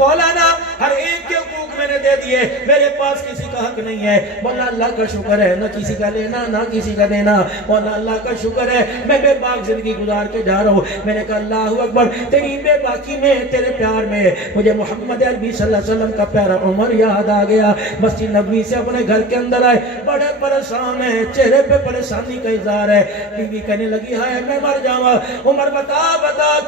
مولانا ہر ایک کے حقوق میں نے دے دیے، میرے پاس کسی کا حق نہیں ہے۔ مولا اللہ کا شکر ہے، نہ کسی کا لینا نہ کسی کا دینا۔ مولا اللہ کا شکر ہے، میں بے باک زندگی گزار کے جا رہا ہوں۔ میں نے کہا اللہ اکبر، تیری بے باکی میں، تیرے پیار میں مجھے محمد عربی صلی اللہ علیہ وسلم کا پیارا عمر یاد آ گیا۔ مسجد نبوی سے اپنے گھر کے اندر آئے، بڑے پریشان ہیں، چہرے پہ پریشانی کا اظہار ہے۔ بیوی کہنے لگی ہے میں مر جاؤں۔ عمر بتا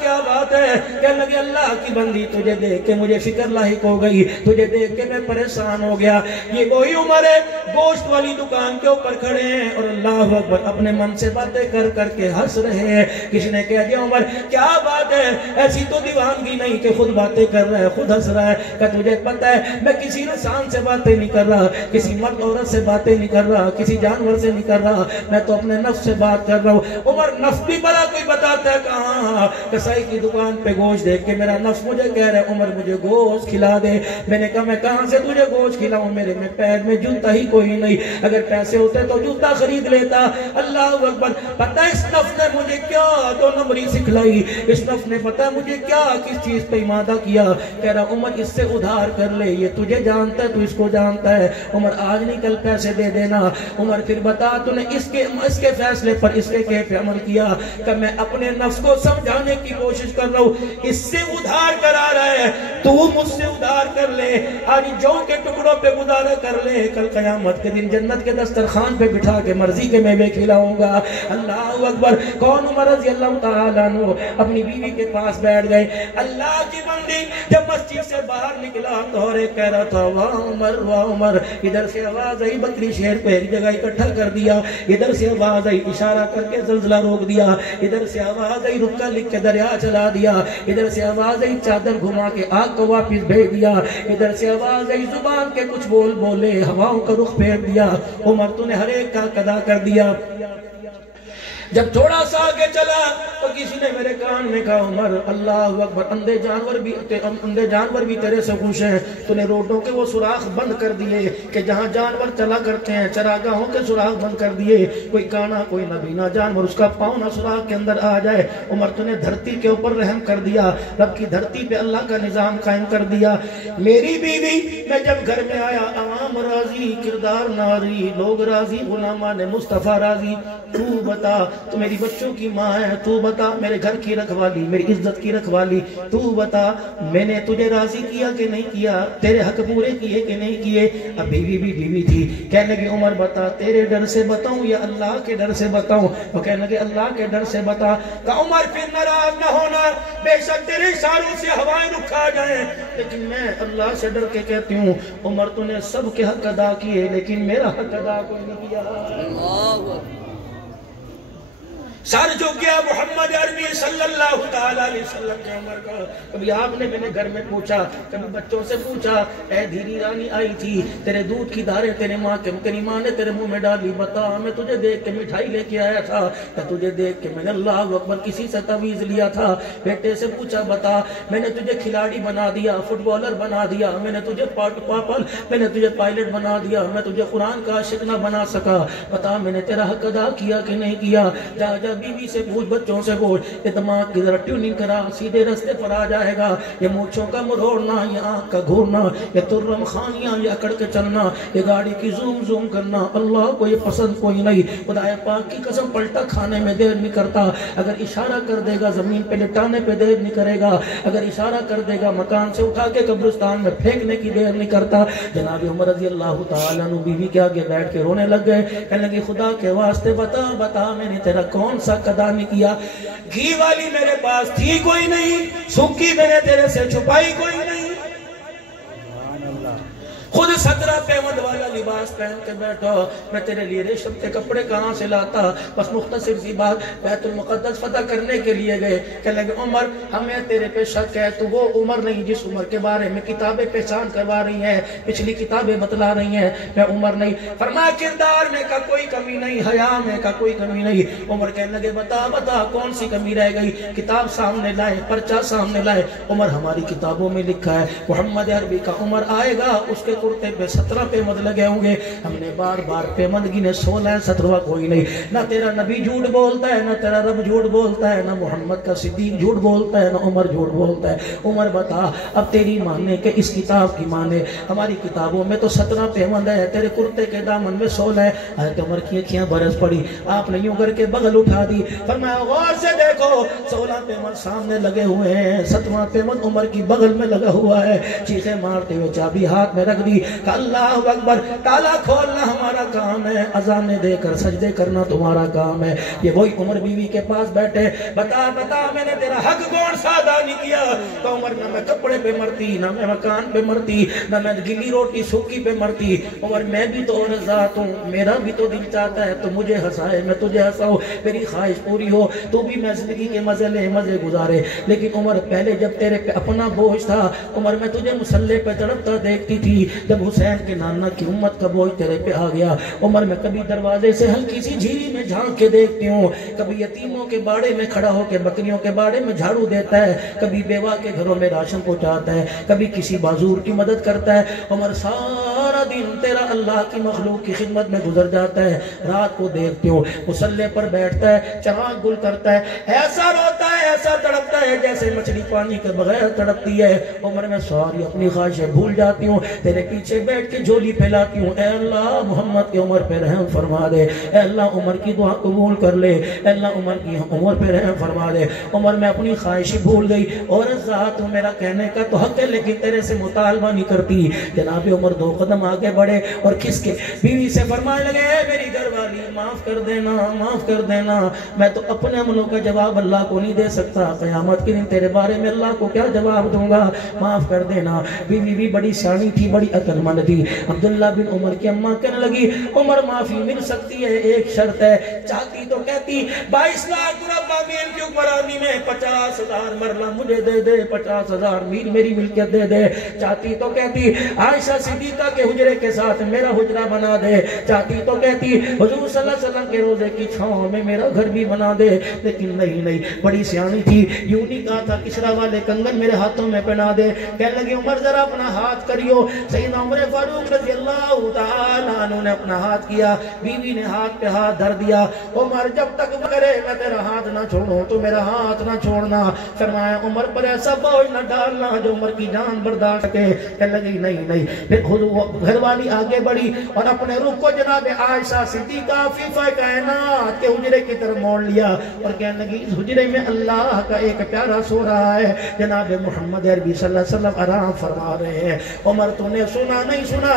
کیا بات ہے؟ کہنے لگی اللہ کی بندی، تجھے دیکھ کے مجھے فکر لاحق ہو گئی، تجھے دیکھ کے میں پریشان ہو گیا۔ یہ وہی عمر ہے گوشت والی دکان کے اوپر کھڑے ہیں اور اللہ اکبر اپنے من سے باتیں کر کر کے ہنس رہے ہیں۔ کسی نے کہہ دیا عمر کیا بات ہے، ایسی تو دیوانگی نہیں کہ خود باتیں کر رہا ہے خود ہنس رہا ہے۔ کہ تجھے پتہ ہے میں کسی انسان سے باتیں نہیں کر رہا، کسی مرد عورت سے باتیں نہیں کر رہا، کسی جانور سے نہیں کر رہا، میں تو اپنے نفس سے بات کر رہا ہوں۔ عمر نفس بھی بڑا کوئی بتاتا ہے کہاں؟ کسائی کی دکان پہ گوشت دیکھ کے میرا نفس مجھے کہہ رہا ہے عمر مجھے گوشت کھلا دے۔ میں نے کہا میں کہاں سے تجھے گوشت کھلاؤں، میرے میں پیر میں جوتا ہی کوئی نہیں، اگر پیسے ہوتے تو جوتا خرید لیتا۔ اللہ اکبر، پتہ اس نفس نے مجھے کیا دو نمبری سکھلائی، اس نفس نے پتہ مجھے کیا کس چیز پہ امادہ کیا۔ کہہ رہا عمر اس سے ادھار کر لے، یہ تجھے جانتا ہے تو اس کو جانتا ہے، عمر آج نہیں کل پیسے دے دینا۔ عمر پھر بتا تو نے اس کے فیصلے پر اس کے کیف عمل کیا؟ کہ میں اپنے نفس کو سمجھانے کی کوشش کر رہا ہوں، اس سے ادھار کرا رہا ہے، تو مجھ سے ادھار کر لے، آج جو کے ٹکڑوں پہ گزارا کر لے، کل قیامت کے دن جنت کے دسترخوان پہ بٹھا کے مرضی کے میوے کھلاؤں گا۔ اللہ اکبر۔ کون؟ عمر رضی اللہ تعالیٰ عنہ اپنی بیوی کے پاس بیٹھ گئے۔ اللہ کی بندی جب مسجد سے باہر نکلا تو اور ایک کہہ رہا تھا واہ عمر واہ عمر، ادھر سے آواز آئی بکری شیر کو ایک جگہ اکٹھا کر دیا، ادھر سے آواز آئی اشارہ کر کے زلزلہ روک دیا، ادھر سے آواز آئی رکا لکھ کے دریا چلا دیا، ادھر سے آواز آئی چادر گھما کے آگ کو واپس بھیج دیا، ادھر سے آواز آئی زبان کے کچھ بول بولے ہواؤں کا رخ پھیر دیا۔ عمر تو نے ہر ایک کا قضا کر دیا۔ جب تھوڑا سا آگے چلا تو کسی نے میرے کان میں کہا عمر اللہ اکبر، اندھے جانور بھی تیرے سے خوش ہیں، تو نے روڈوں کے وہ سوراخ بند کر دیے کہ جہاں جانور چلا کرتے ہیں، چراگاہوں کے سوراخ بند کر دیے، کوئی کانا کوئی نبینا جانور اس کا پاؤں نہ سوراخ کے اندر آ جائے۔ عمر تو نے دھرتی کے اوپر رحم کر دیا، رب کی دھرتی پہ اللہ کا نظام قائم کر دیا۔ میری بیوی میں جب گھر میں آیا، عوام راضی کردار ناری، لوگ راضی غلامان مصطفیٰ راضی، تو بتا تو میری بچوں کی ماں ہے، تو بتا میرے گھر کی رکھوالی، میری عزت کی رکھوالی، تو بتا میں نے تجھے راضی کیا کہ نہیں کیا، تیرے حق پورے کیے کہ نہیں کیے۔ اب بیوی بھی بیوی تھی، کہنے لگی عمر بتا تیرے ڈر سے بتاؤں یا اللہ کے ڈر سے بتاؤں؟ وہ کہنے لگے اللہ کے ڈر سے بتا۔ کہ عمر پھر ناراض نہ ہونا، بے شک تیرے اشاروں سے ہوائیں رک آ جائیں، لیکن میں اللہ سے ڈر کے کہتی ہوں عمر تو نے سب کے حق ادا کیے لیکن میرا حق ادا کوئی نہیں کیا۔ سر جو کیا محمد عربی صلی اللہ تعالیٰ علیہ وسلم کے عمر کا۔ کبھی آپ نے میں نے گھر میں پوچھا، کبھی بچوں سے پوچھا، اے دھیری رانی آئی تھی، تیرے دودھ کی دھاریں تیری ماں نے تیرے منہ میں ڈالی، بتا میں تجھے دیکھ کے مٹھائی لے کے آیا تھا، کہ تجھے دیکھ کے میں نے اللہ اکبر کسی سے تعویذ لیا تھا؟ بیٹے سے پوچھا بتا میں نے تجھے کھلاڑی بنا دیا، فٹ بالر بنا دیا، میں نے تجھے میں نے تجھے پائلٹ بنا دیا، میں تجھے قرآن کا عاشق نہ بنا سکا، بتا میں نے تیرا حق ادا کیا کہ نہیں کیا؟ جا جا بیوی سے پوچھ، بچوں سے پوچھ، یہ دماغ کی ذرا ٹیوننگ کرا، سیدھے رستے پر آ جائے گا۔ یہ مونچھوں کا مروڑنا، یہ آنکھ کا گھورنا، یہ ترم خانیاں، یہ اکڑ کے چلنا، یہ گاڑی کی زوم زوم کرنا، اللہ کو یہ پسند کوئی نہیں۔ خدا پاک کی قسم پلٹا کھانے میں دیر نہیں کرتا، اگر اشارہ کر دے گا زمین پہ لٹانے پہ دیر نہیں کرے گا، اگر اشارہ کر دے گا مکان سے اٹھا کے قبرستان میں پھینکنے کی دیر نہیں کرتا۔ جناب عمر رضی اللہ تعالیٰ عنہ بیوی کے آگے بیٹھ کے رونے لگ گئے، کہنے لگے خدا کے واسطے بتا میں نے تیرا کون سا قضا نہیں کیا؟ گھی والی میرے پاس تھی کوئی نہیں، سوکھی میں نے تیرے سے چھپائی کوئی نہیں، خود 17 پیوند والا لباس پہن کے بیٹھا، میں تیرے لیے ریشم کے کپڑے کہاں سے لاتا؟ بس مختصر سی بات، بیت المقدس فتح کرنے کے لیے گئے، کہنے لگے عمر ہمیں تیرے پہ شک ہے، تو وہ عمر نہیں جس عمر کے بارے میں کتابیں پہچان کروا رہی ہیں، پچھلی کتابیں بتلا رہی ہیں، میں عمر نہیں۔ فرمایا کردار میں کا کوئی کمی نہیں، حیا میں کا کوئی کمی نہیں۔ عمر کہنے لگے بتا کون سی کمی رہ گئی؟ کتاب سامنے لائے، پرچہ سامنے لائے، عمر ہماری کتابوں میں لکھا ہے محمد عربی کا عمر آئے گا، اس کے کرتے کرتے پہ 17 پیمند لگے ہوں گے. ہم نے بار بار پیمند گنے 16 17واں کوئی نہیں. نہ تیرا نبی جھوٹ بولتا ہے, نہ تیرا رب جھوٹ بولتا ہے, نہ محمد کا صدیق جھوٹ بولتا ہے, نہ عمر جھوٹ بولتا ہے. عمر بتا اب تیری ماننے کہ اس کتاب کی مانے, ہماری کتابوں میں تو 17 پیمند ہے, تیرے کرتے کے دامن میں 16 ہے. حضرت عمر کی اکھیاں برس پڑی, آپ نے یوں کر کے بغل اٹھا دی, فرمایا غور سے دیکھو 16 پیمند سامنے لگے ہوئے ہیں, 17واں پیمند عمر کی بغل میں لگا ہوا ہے. چیخیں مارتے ہوئے چابی ہاتھ میں رکھ دی کہ اللہ اکبر, تالا کھولنا ہمارا کام ہے, اذانیں دے کر سجدے کرنا تمہارا کام ہے. یہ وہی عمر بیوی کے پاس بیٹھے, بتا بتا میں نے تیرا حق کون سا ادا نہیں کیا. تو عمر نہ میں کپڑے پہ مرتی, نہ میں مکان پہ مرتی, نہ میں گلی روٹی سوکی پہ مرتی. عمر میں بھی تو عورت ذات ہوں, میرا بھی تو دل چاہتا ہے تو مجھے ہنسائے میں تجھے ہنساؤں, میری خواہش پوری ہو, تو بھی میں زندگی کے مزے لے مزے گزارے. لیکن عمر پہلے جب تیرے پہ اپنا بوجھ تھا, عمر میں تجھے مسلح پہ تڑپتا دیکھتی تھی. جب حسین کے نانا کی امت کا بوجھ تیرے پہ آ گیا, عمر میں کبھی دروازے سے ہلکی سی جھیری میں جھانک کے دیکھتی ہوں, کبھی یتیموں کے باڑے میں کھڑا ہو کے بکریوں کے باڑے میں جھاڑو دیتا ہے, کبھی بیوہ کے گھروں میں راشن پہنچاتا ہے, کبھی کسی معذور کی مدد کرتا ہے. عمر سارا دن تیرا اللہ کی مخلوق کی خدمت میں گزر جاتا ہے. رات کو دیکھتی ہوں مصلے پر بیٹھتا ہے, چراغ گل کرتا ہے, ایسا روتا ہے ایسا تڑپتا ہے جیسے مچھلی پانی کے بغیر تڑپتی ہے. عمر میں ساری اپنی خواہشیں بھول جاتی ہوں, تیرے پیچھے بیٹھ کے جھولی پھیلاتی ہوں, اے اللہ محمد کی عمر پہ رحم فرما دے, اے اللہ عمر کی دعا قبول کر لے, اے اللہ عمر کی عمر پہ رحم فرما دے. عمر میں اپنی خواہشیں بھول گئی, اور ذات میرا کہنے کا تو حق ہے لیکن تیرے سے مطالبہ نہیں کرتی. جناب عمر 2 قدم آگے بڑھے اور کس کے بیوی سے فرمانے لگے, میری گھر والی معاف کر دینا, معاف کر دینا, میں تو اپنے عملوں کا جواب اللہ کو نہیں دے سکتا, قیامت کے دن تیرے بارے میں اللہ کو کیا جواب دوں گا, معاف کر دینا. بیوی بھی بڑی سیانی تھی, بڑی عقل مند تھی. عبداللہ بن عمر کی اماں کہنے لگی, عمر معافی مل سکتی ہے, ایک شرط ہے. چاہتی تو کہتی 22 لاکھ مربع میل کی حکمرانی میں 50,000 مرلہ مجھے دے دے, 50,000 میل میری ملکیت دے دے. چاہتی تو کہتی عائشہ صدیقہ کے حجرے کے ساتھ میرا حجرہ بنا دے. چاہتی تو کہتی حضور صلی اللہ علیہ وسلم کے روزے کی چھاؤں میں میرا گھر بھی بنا دے. لیکن نہیں, بڑی سیانی تھی, یوں نہیں کہا تھا کسرا والے کنگن میرے ہاتھوں میں پہنا دے. کہنے لگی عمر ذرا اپنا ہاتھ کریو. سیدنا عمر فاروق رضی اللہ تعالیٰ عنہ نے اپنا ہاتھ کیا, بیوی نے ہاتھ پہ ہاتھ دھر دیا. عمر جب تک کرے میں تیرا ہاتھ نہ چھوڑوں تو میرا ہاتھ نہ چھوڑنا. فرمایا عمر پر ایسا بوجھ نہ ڈالنا جو عمر کی جان برداشت کے. کہنے لگی نہیں. پھر گھر والی آگے بڑھی اور اپنے رخ کو جناب عائشہ صدیقہ عفیفہ کائنات کے حجرے کی طرف موڑ لیا اور کہنے لگی اس حجرے میں اللہ کا ایک پیارا سو رہا ہے, جناب محمد عربی صلی اللہ علیہ وسلم آرام فرما رہے ہیں. عمر تو نے سنا نہیں سنا,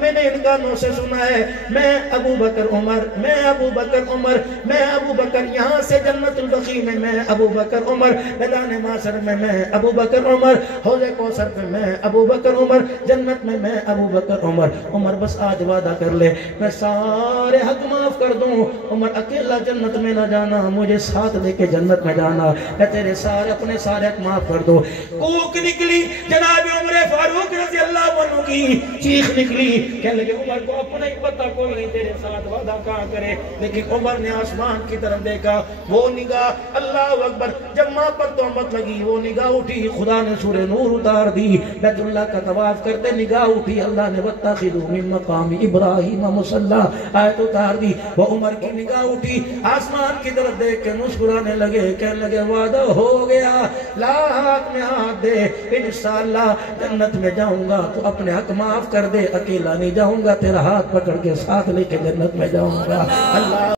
میں نے ان کانوں سے سنا ہے. میں ابو بکر عمر, میں ابو بکر عمر, میں ابو بکر, یہاں سے جنت البقیع میں میں ابو بکر عمر, میدان محشر میں ابو بکر عمر, حوض کوثر پہ میں ابو بکر عمر, جنت میں ابو بکر عمر. عمر بس آج وعدہ کر لے میں سارے حق معاف کر دوں. عمر اکیلا جنت میں نہ جانا, مجھے ساتھ لے کے جنت میں جانا, میں تیرے سارے اپنے سارے حق معاف کر دو. کوک نکلی جناب عمر فاروق رضی اللہ عنہ کی, چیخ نکلی. کہنے لگے عمر کو اپنا ہی پتہ کوئی نہیں تیرے ساتھ وعدہ کہاں کرے. لیکن عمر نے آسمان کی طرف دیکھا, وہ نگاہ اللہ اکبر, جب ماں پر تہمت لگی وہ نگاہ اٹھی, خدا نے سورہ نور اتار دی. بیت اللہ کا طواف کرتے نگاہ اٹھی, اللہ نے وَاتَّخِذُوا مِن مَّقَامِ إِبْرَاهِيمَ مُصَلًّى آیت اتار دی. وہ عمر کی نگاہ اٹھی, آسمان کی طرف دیکھ کے مسکرانے لگے, کہنے لگے وعدہ ہو گیا, لا ہاتھ میں ہاتھ دے, انشاءاللہ جنت میں جاؤں گا تو اپنے حق معاف کر دے, اکیلا نہیں جاؤں گا, تیرا ہاتھ پکڑ کے ساتھ لے کے جنت میں جاؤں گا. اللہ